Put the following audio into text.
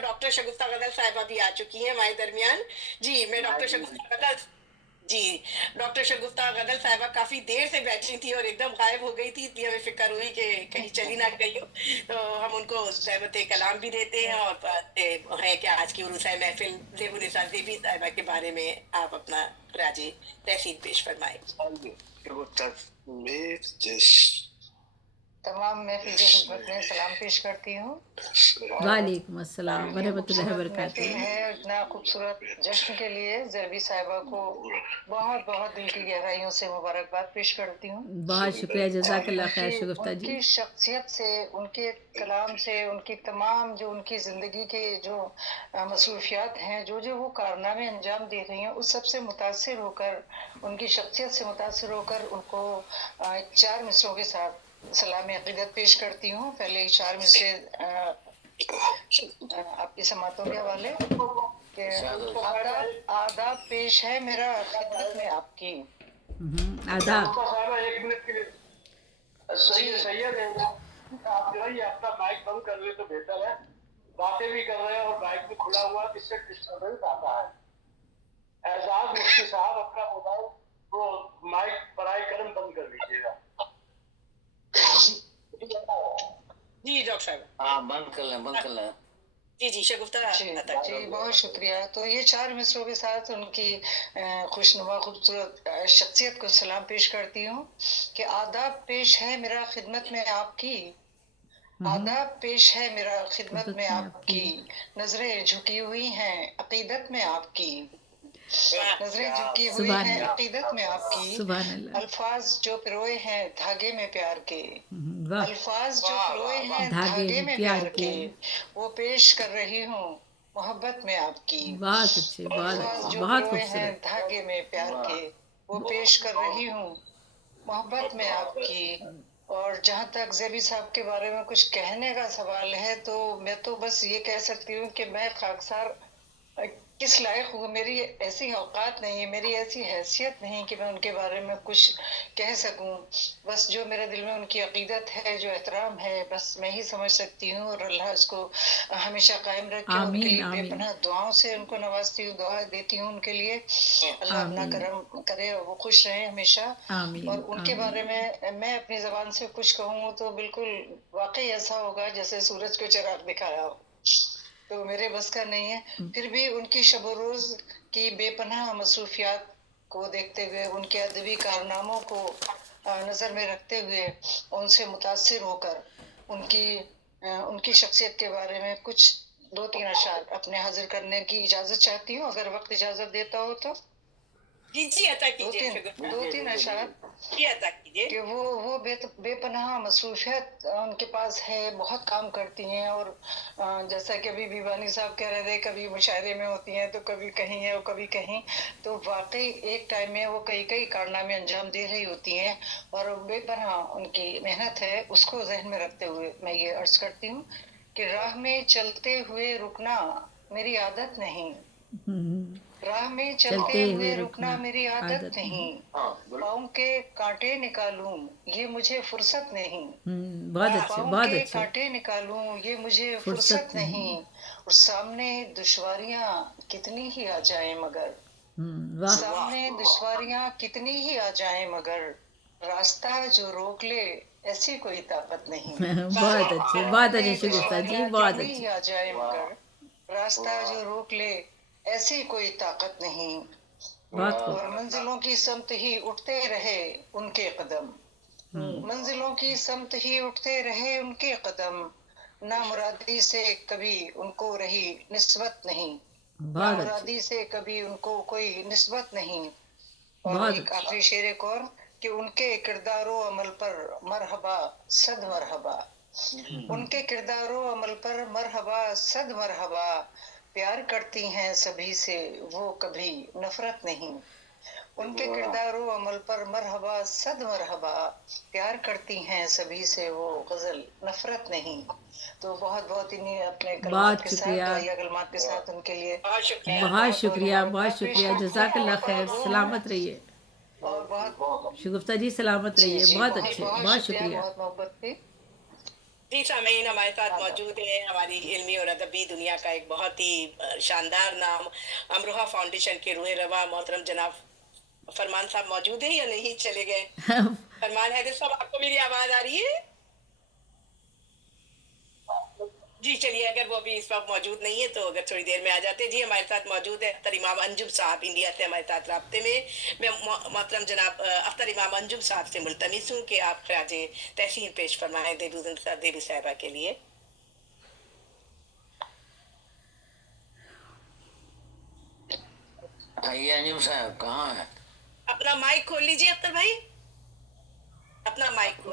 Doctor शगुफ्ता गदल साहिबा भी आ चुकी हैं हमारे दरमियान। जी मैं डॉक्टर शगुफ्ता गदल जी डॉक्टर शगुफ्ता गदल साहिबा काफी देर से बैठी थी और एकदम गायब हो गई थी, इतनी हमें फिक्र हुई कि कहीं चली ना गई हो। तो हम उनको ज़हमत कलाम भी देते हैं और बताते हैं कि आज की उर्स महफिल ज़ेबुन निसा ज़ेबी साहिबा के बारे में आप अपना राजी तहसीन पेश फरमाए। तमाम महफिल की खिदमत में सलाम पेश करती हूँ। वालेकुम अस्सलाम ये वरहमतुल्लाहि खूबसूरत वबरकातुहू। महफिल है, इतना खूबसूरत जश्न के लिए ज़ेबी साहिबा को बहुत बहुत दिल की गहराइयों से मुबारकबाद पेश करती हूँ। बहुत शुक्रिया, जज़ाकल्लाह खैर शगुफ्ता जी। उनकी शख्सियत से, उनके कलाम से, उनकी तमाम जो उनकी ज़िंदगी के जो मसरूफियात हैं, जो जो वो कारनामे अंजाम दे रही हैं, उस सब से मुतासिर होकर, उनकी शख्सियत से मुतासिर होकर उनको 4 मिसरों के साथ सलाम अक़ीदत पेश करती हूँ। पहले 4 मिसरे आपकी समातों के हवाले के आदाब पेश है मेरा खिदमत में आपकी। आदाब। एक मिनट के लिए सैयद है, आप जो है ये अपना माइक बंद कर ले तो बेहतर है। बातें भी कर रहे हैं और माइक भी खुला हुआ है, इससे डिस्टर्बेंस आता है। एजाज मुफ्ती साहब अपना मोबाइल वो माइक बराए करम बंद कर लीजिएगा। जी डॉक्टर साहब। हाँ बंद कर लें। जी जी शगुफ्ता जी बहुत शुक्रिया। तो ये 4 मिसरों के साथ उनकी खुशनुमा खूबसूरत शख्सियत को सलाम पेश करती हूँ कि आदाब पेश है मेरा खिदमत में आपकी, आदाब पेश है मेरा खिदमत में आपकी, नजरें झुकी हुई हैं अकीदत में आपकी, नजरें झुकी हुई हैं अकीदत में आपकी, अल्फाज जो पिरोए हैं धागे में प्यार के, अल्फाज जो पिरोए हैं धागे में प्यार के, वो पेश कर रही हूँ मोहब्बत में आपकी। बहुत अच्छे, अल्फाज जो पिरोए हैं धागे में प्यार के, वो पेश कर रही हूँ मोहब्बत में आपकी। और जहाँ तक ज़ेबी साहब के बारे में कुछ कहने का सवाल है, तो मैं तो बस ये कह सकती हूँ कि मैं खाकसार किस लायक हूँ, मेरी ऐसी औकात नहीं है, मेरी ऐसी हैसियत नहीं कि मैं उनके बारे में कुछ कह सकूँ। बस जो मेरे दिल में उनकी अकीदत है, जो एहतराम है, बस मैं ही समझ सकती हूँ। और अल्लाह उसको हमेशा कायम रखे, उनके लिए बेपनाह दुआओं से उनको नवाजती हूँ, दुआ देती हूँ उनके लिए। अल्लाह अपना करम करे और वो खुश रहे हमेशा। और उनके बारे में मैं अपनी ज़बान से कुछ कहूँ तो बिल्कुल वाकई ऐसा होगा जैसे सूरज को चिराग दिखाया हो, तो मेरे बस का नहीं है। फिर भी उनकी शब रोज़ की बेपनाह मसरूफियात को देखते हुए, उनके अदबी कारनामों को नज़र में रखते हुए, उनसे मुतासिर होकर उनकी शख्सियत के बारे में कुछ 2-3 अशार अपने हाजिर करने की इजाज़त चाहती हूँ, अगर वक्त इजाज़त देता हो तो। जी जी अता कीजिए। 2-3 अशार कि वो बेपनाह मसरूफियत उनके पास है, बहुत काम करती हैं। और जैसा कि अभी भिवानी साहब कह रहे थे, कभी मुशायरे में होती हैं तो कभी कहीं है और कभी कहीं, तो वाकई एक टाइम में वो कई कई कारनामे अंजाम दे रही होती हैं। और बेपनाह उनकी मेहनत है, उसको जहन में रखते हुए मैं ये अर्ज करती हूँ कि राह में चलते हुए रुकना मेरी आदत नहीं, राह में चलते हुए रुकना मेरी आदत नहीं, पाँव के कांटे निकालूं ये मुझे फुर्सत नहीं, बहुत अच्छे, बहुत के अच्छे। कांटे निकालूं ये मुझे फुर्सत नहीं। और सामने दुश्वारियां कितनी ही आ जाएं मगर, सामने दुश्वारियां कितनी ही आ जाएं मगर, रास्ता जो रोक ले ऐसी कोई ताकत नहीं। बहुत अच्छे, बहुत अच्छे शगुफ्ता जी, बहुत अच्छे। आ जाए मगर, रास्ता जो रोक ले ऐसी कोई ताकत नहीं। और मंजिलों की समत ही उठते रहे उनके कदम, मंजिलों की समत ही उठते रहे उनके कदम, ना मुरादी से कभी उनको रही निस्बत नहीं, ना मुरादी से कभी उनको कोई निस्बत नहीं। और एक आखिरी शेर एक और कि उनके किरदारो अमल पर मरहबा सद मरहबा, उनके किरदारो अमल पर मरहबा सद मरहबा, प्यार करती हैं सभी से वो कभी नफरत नहीं, उनके किरदारो अमल पर मरहबा सद मरहबा, प्यार करती हैं सभी से वो गजल नफरत नहीं। तो बहुत बहुत इन्हीं अपने कलमात के साथ, दुआया कलमात के साथ उनके लिए बहुत शुक्रिया, बहुत शुक्रिया, जज़ाकल्लाह खैर, सलामत रहिए। और बहुत शगुफ्ता जी सलामत रहिए, बहुत अच्छे, बहुत शुक्रिया। बहुत मोहब्बत थी। जी सामीन हमारे साथ मौजूद है हमारी इल्मी और अदबी दुनिया का एक बहुत ही शानदार नाम अमरोहा फाउंडेशन के रूह रवा मोहतरम जनाब फरमान साहब मौजूद है या नहीं चले गए? फरमान हैदर साहब आपको मेरी आवाज आ रही है? जी चलिए, अगर वो अभी इस वक्त मौजूद नहीं है तो अगर थोड़ी देर में आ जाते हैं। जी हमारे साथ मौजूद है अख्तर इमाम अंजुम साहब इंडिया से हमारे साथ राब्ते में। मैं मोहतरम जनाब अख्तर इमाम अंजुम साहब से मुल्तमिस हूँ कि आप खराज तहसीन पेश फरमाएं देवी साहिबा के लिए। आइए अंजुम साहब, कहाँ है? अपना माइक खोल लीजिए अख्तर भाई, अपना माइक खोल